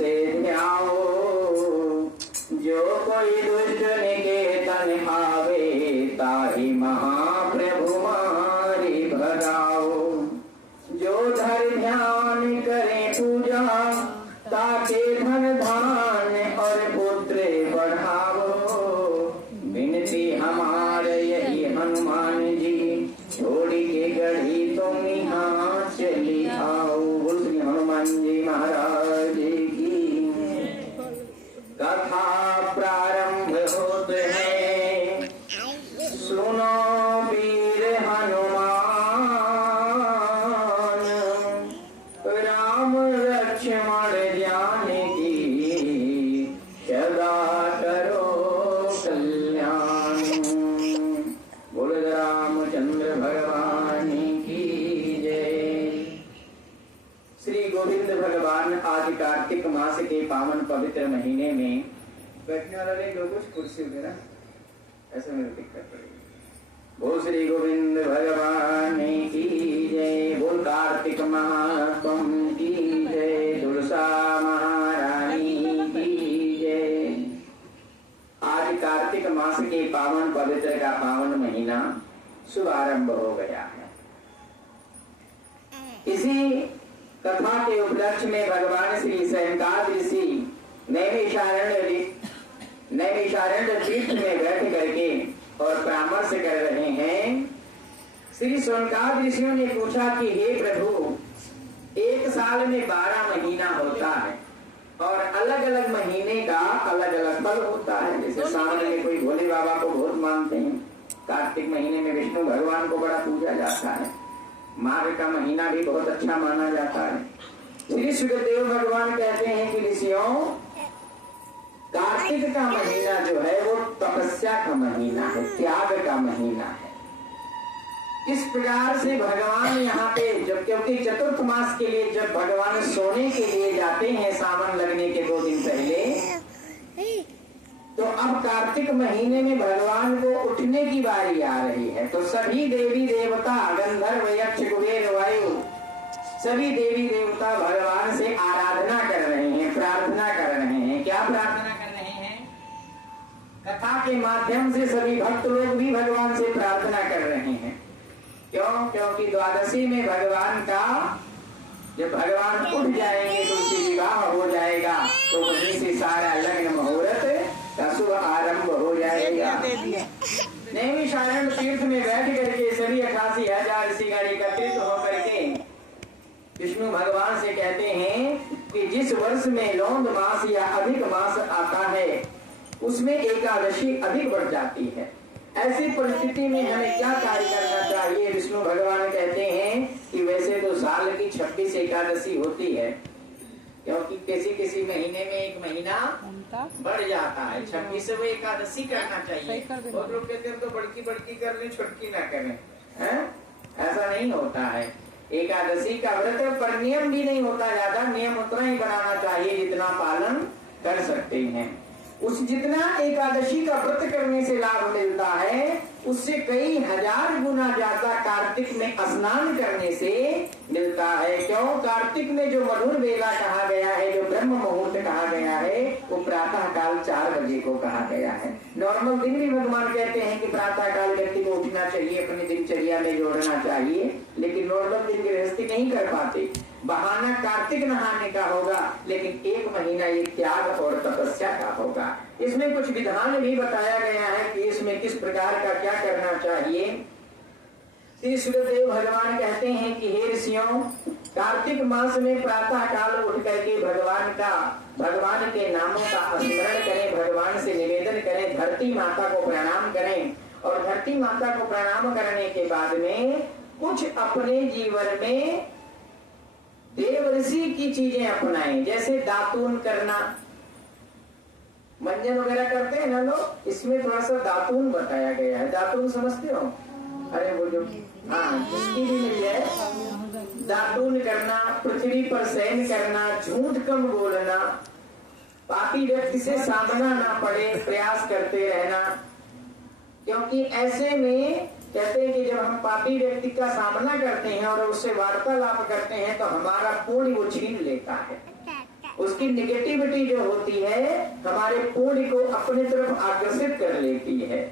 से ध्याओ, जो कोई दुष्ट निकेतन आवे, ताहि महाप्रभु मारी भगाओ। जो धर ध्यान करे पूजा, ताके धन धान और पुत्र बढ़ाओ। विनती हमारे यही हनुमान जी, छोड़ी के गढ़ी तुम यहाँ चली आओ। बोल श्री हनुमान जी महाराज की। कथा प्रारंभ होते हैं, सुनो वीर हनुमान, राम लक्ष्मण जानकी, सदा करो कल्याण। बोल रामचंद्र भगवान की जय। श्री गोविंद भगवान आज कार्तिक मास के पावन पवित्र महीने में बैठने वाले लोग कुछ कुर्सी वगैरह ऐसे में दिक्कत पड़ेगी। बोल श्री गोविंद भगवान की जय। बोल कार्तिक महात्म की जय। तुलसा महारानी की जय। आज कार्तिक मास के पावन पवित्र का पावन महीना शुभ आरंभ हो गया है। इसी कथा के उपलक्ष्य में भगवान श्री स्वयंकार ऋषि नैमिषारण्य तीर्थ में बैठ करके और परामर्श कर रहे हैं। श्री स्वयंकार ऋषियों ने पूछा कि हे प्रभु, एक साल में 12 महीना होता है और अलग अलग महीने का अलग अलग फल होता है। जैसे सावन में कोई भोले बाबा को बहुत मानते हैं, कार्तिक महीने में विष्णु भगवान को बड़ा पूजा जाता है, माघ का महीना भी बहुत अच्छा माना जाता है। श्री सुखदेव भगवान कहते हैं कि ऋषियों, कार्तिक का महीना जो है वो तपस्या का महीना है, त्याग का महीना है। इस प्रकार से भगवान यहाँ पे जब, क्योंकि चतुर्थ मास के लिए जब भगवान सोने के लिए जाते हैं सावन लगने के 2 दिन पहले, तो अब कार्तिक महीने में भगवान को उठने की बारी आ रही है। तो सभी देवी देवता, गंधर्व यक्ष कुबेर वायु, सभी देवी देवता भगवान से आराधना कर रहे हैं, प्रार्थना कर रहे हैं। क्या प्रार्थना कर रहे हैं? कथा के माध्यम से सभी भक्त लोग भी भगवान से प्रार्थना कर रहे हैं। क्यों? क्योंकि द्वादशी में भगवान का, जब भगवान उठ जाएंगे तो उनसे विवाह हो जाएगा, तो वहीं से सारा लग्न मुहूर्त का शुभ आरंभ हो जाएगा। नैमिषारण्य तीर्थ में बैठ करके सभी 88,000 ऋषिगण एकत्रित होकर के विष्णु भगवान से कहते हैं कि जिस वर्ष में लौंड मास या अधिक मास आता है उसमें एकादशी अधिक बढ़ जाती है। ऐसी परिस्थिति में हमें क्या कार्य करना चाहिए? विष्णु भगवान कहते हैं कि वैसे तो साल की 26 एकादशी होती है, क्योंकि किसी किसी महीने में एक महीना बढ़ जाता है। 26वें एकादशी करना चाहिए। बहुत लोग कहते हैं तो बड़की बड़की कर लें, छोटकी ना करें, है? ऐसा नहीं होता है। एकादशी का व्रत पर नियम भी नहीं होता ज्यादा, नियम उतना ही बनाना चाहिए जितना पालन कर सकते हैं। उस जितना एकादशी का व्रत करने से लाभ मिलता है, उससे कई हजार गुना ज्यादा कार्तिक में स्नान करने से मिलता है। क्यों? कार्तिक में जो मधुर बेला कहा गया है, जो ब्रह्म मुहूर्त कहा गया है, वो प्रातः काल 4 बजे को कहा गया है। नॉर्मल दिन भी भगवान कहते हैं कि प्रातः काल व्यक्ति को उठना चाहिए, अपनी दिनचर्या में जोड़ना चाहिए, लेकिन नॉर्मल दिन गृहस्थी नहीं कर पाते। बहाना कार्तिक नहाने का होगा, लेकिन एक महीना ये त्याग और तपस्या का होगा। इसमें कुछ विधान भी बताया गया है कि इसमें किस प्रकार का क्या करना चाहिए। श्री सुखदेव भगवान कहते हैं कि हे ऋषियों, कार्तिक मास में प्रातः काल उठ करके भगवान के नामों का स्मरण करें, भगवान से निवेदन करें, धरती माता को प्रणाम करें, और धरती माता को प्रणाम करने के बाद में कुछ अपने जीवन में देव ऋषि की चीजें अपनाएं। जैसे दातून करना, मंजन वगैरह करते हैं ना लोग, इसमें थोड़ा सा दातून बताया गया है। दातून समझते हो? अरे वो जो, हाँ, इसकी भी मिल जाए। दातून करना, पृथ्वी पर शयन करना, झूठ कम बोलना, पापी व्यक्ति से सामना ना पड़े, प्रयास करते रहना। क्योंकि ऐसे में कहते हैं कि जब हम पापी व्यक्ति का सामना करते हैं और उससे वार्तालाप करते हैं तो हमारा पुण्य वो छीन लेता है। उसकी निगेटिविटी जो होती है हमारे पूर्ण को अपने तरफ आकर्षित कर लेती है।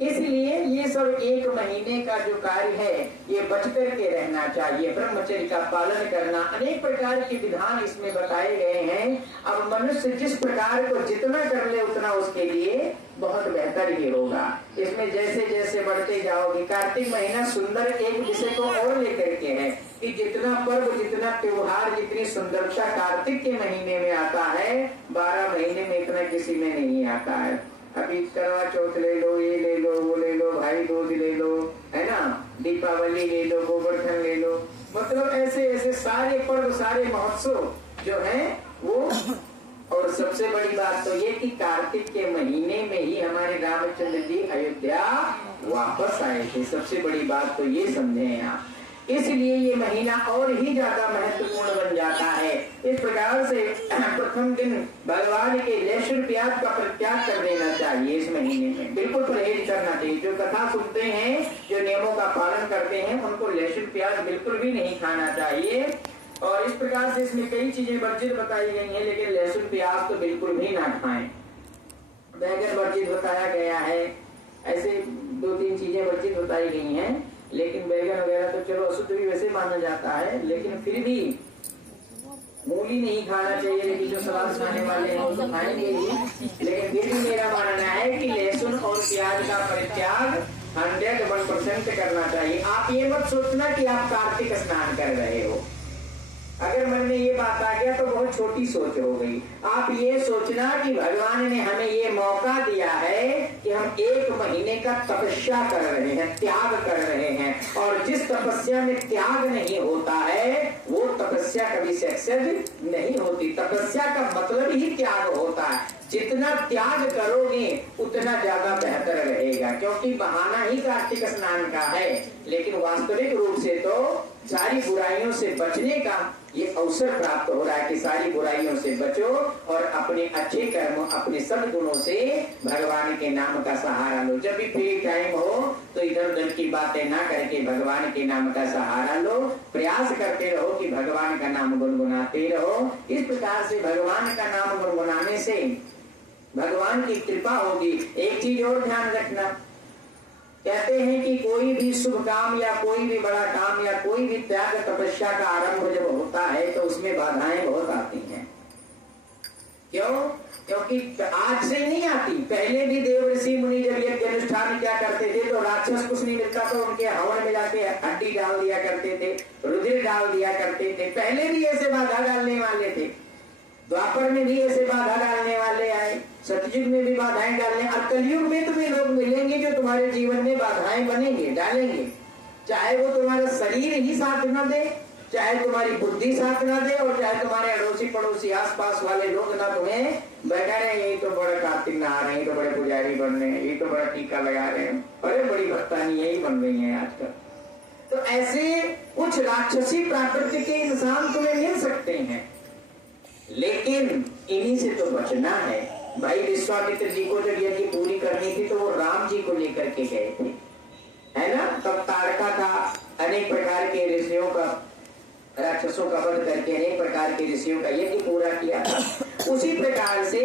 इसलिए ये सब 1 महीने का जो कार्य है ये बच करके रहना चाहिए। ब्रह्मचर्य का पालन करना, अनेक प्रकार के विधान इसमें बताए गए हैं। अब मनुष्य जिस प्रकार को जितना कर ले उतना उसके लिए बहुत बेहतर ही होगा। इसमें जैसे जैसे बढ़ते जाओगे, कार्तिक महीना सुंदर एक विषय को और लेकर के है कि जितना पर्व, जितना त्योहार, जितनी सुंदरता कार्तिक के महीने में आता है 12 महीने में इतना किसी में नहीं आता है। अभी करवा चौथ ले लो, ये ले लो, वो ले लो, भाई दूज ले लो, है ना, दीपावली ले लो, गोवर्धन ले लो, मतलब ऐसे ऐसे सारे पर्व, सारे महोत्सव जो है वो। और सबसे बड़ी बात तो ये कि कार्तिक के महीने में ही हमारे रामचंद्र जी अयोध्या वापस आए थे। सबसे बड़ी बात तो ये समझे आप, इसलिए ये महीना और ही ज्यादा महत्वपूर्ण बन जाता है। इस प्रकार से प्रथम दिन भगवान के लहसुन प्याज का परित्याग कर देना चाहिए। इस महीने में बिल्कुल परहेज करना चाहिए। जो कथा सुनते हैं, जो नियमों का पालन करते हैं, उनको लहसुन प्याज बिल्कुल भी नहीं खाना चाहिए। और इस प्रकार से इसमें कई चीजें वर्जित बताई गई हैं, लेकिन लहसुन प्याज तो बिल्कुल भी ना खाएं। बैगन वर्जित बताया गया है, ऐसे 2-3 चीजें वर्जित बताई गई हैं। लेकिन बैगन वगैरह तो चलो अशुद्ध भी वैसे माना जाता है, लेकिन फिर भी मूली नहीं खाना चाहिए। लेकिन जो सलाद खाने वाले हैं वो तो खाएंगे ही, लेकिन फिर भी मेरा मानना है कि लहसुन और प्याज का परित्याग 101% करना चाहिए। आप ये मत सोचना कि आप कार्तिक स्नान कर रहे हो। अगर मन में ये बात आ गया तो बहुत छोटी सोच हो गई। आप ये सोचना कि भगवान ने हमें ये मौका दिया है कि हम 1 महीने का तपस्या कर रहे हैं, त्याग कर रहे हैं, और जिस तपस्या में त्याग नहीं होता है वो तपस्या कभी सक्सेस नहीं होती। तपस्या का मतलब ही त्याग होता है। जितना त्याग करोगे उतना ज्यादा बेहतर रहेगा, क्योंकि बहाना ही कार्तिक स्नान का है, लेकिन वास्तविक रूप से तो सारी बुराइयों से बचने का ये अवसर प्राप्त हो रहा है कि सारी बुराइयों से बचो और अपने अच्छे कर्म, अपने सद्गुणों से भगवान के नाम का सहारा लो। जब भी फ्री टाइम हो तो इधर उधर की बातें ना करके भगवान के नाम का सहारा लो। प्रयास करते रहो कि भगवान का नाम गुनगुनाते रहो। इस प्रकार से भगवान का नाम गुनगुनाने से भगवान की कृपा होगी। एक चीज और ध्यान रखना, कहते हैं कि कोई भी शुभ काम या कोई भी बड़ा काम या कोई भी त्याग तपस्या का आरंभ जब होता है तो उसमें बाधाएं बहुत आती हैं। क्यों? क्योंकि आज से नहीं आती। पहले भी देव ऋषि मुनि जब यज्ञ अनुष्ठान क्या करते थे तो राक्षस कुछ नहीं मिलता तो उनके हवन में जाके हड्डी डाल दिया करते थे, रुधिर डाल दिया करते थे। पहले भी ऐसे बाधा डालने वाले थे, द्वापर में भी ऐसे बाधा डालने वाले आए, सतयुग में भी बाधाएं डालने, और कलयुग में तुम्हें लोग मिलेंगे जो तुम्हारे जीवन में बाधाएं बनेंगे, डालेंगे। चाहे वो तुम्हारा शरीर ही साथ न दे, चाहे तुम्हारी बुद्धि साथ ना दे, और चाहे तुम्हारे अड़ोसी पड़ोसी आसपास वाले लोग ना तुम्हें बैठा रहे, ये तो बड़ा कार्तिक नहा रहे हैं, तो बड़े पुजारी बन रहे हैं, ये तो बड़ा टीका लगा रहे हैं, अरे बड़ी भक्तानी यही बन रही है आजकल। तो ऐसे कुछ राक्षसी प्रकृति के इंसान तुम्हें मिल सकते हैं, लेकिन इन्हीं से तो बचना है। भाई विश्वामित्र जी को जब यज्ञ पूरी करनी थी तो वो राम जी को लेकर के गए थे, है ना। तब तारका का अनेक प्रकार के ऋषियों का, राक्षसों का वध करके अनेक प्रकार के ऋषियों का यज्ञ पूरा किया था। उसी प्रकार से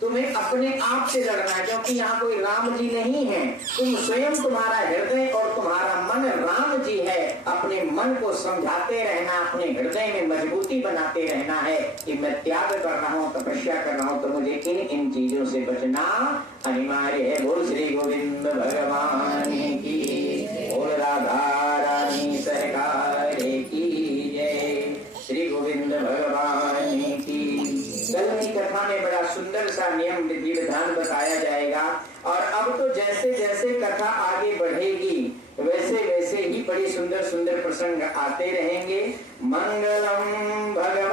तुम्हें अपने आप से लड़ना, क्योंकि यहाँ कोई राम जी नहीं है, तुम स्वयं, तुम्हारा हृदय और तुम्हारा मन राम जी है। अपने मन को समझाते रहना, अपने हृदय में मजबूती बनाते रहना है कि मैं त्याग कर रहा हूँ, तपस्या कर रहा हूँ, तो मुझे इन चीजों से बचना अनिवार्य है। बोल श्री गोविंद भगवान की, बोल राधा रानी सरकार की जय, श्री गोविंद भगवान की। कल की कथा में बड़ा सुंदर सा नियम विधि विधान बताया जाएगा, और अब तो जैसे जैसे कथा आगे बढ़ेगी वैसे वैसे ही बड़ी सुंदर सुंदर प्रसंग आते रहेंगे। मंगलम भगवान।